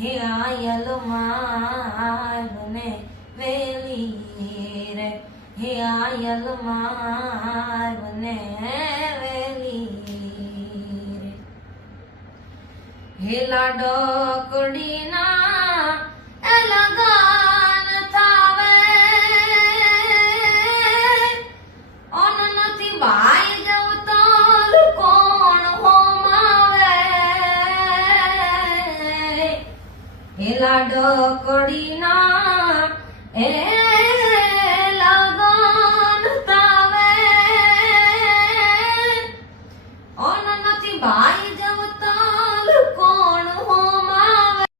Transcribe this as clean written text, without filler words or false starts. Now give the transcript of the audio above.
હે આયલ મારને વેલી રે, હે આયલ મારને વેલી રે. હે લાડકડીના એ લગન થાવે, ઓન નથી બાઈ જવું તો કોણ હોમાવે. હે લાડકડીના એ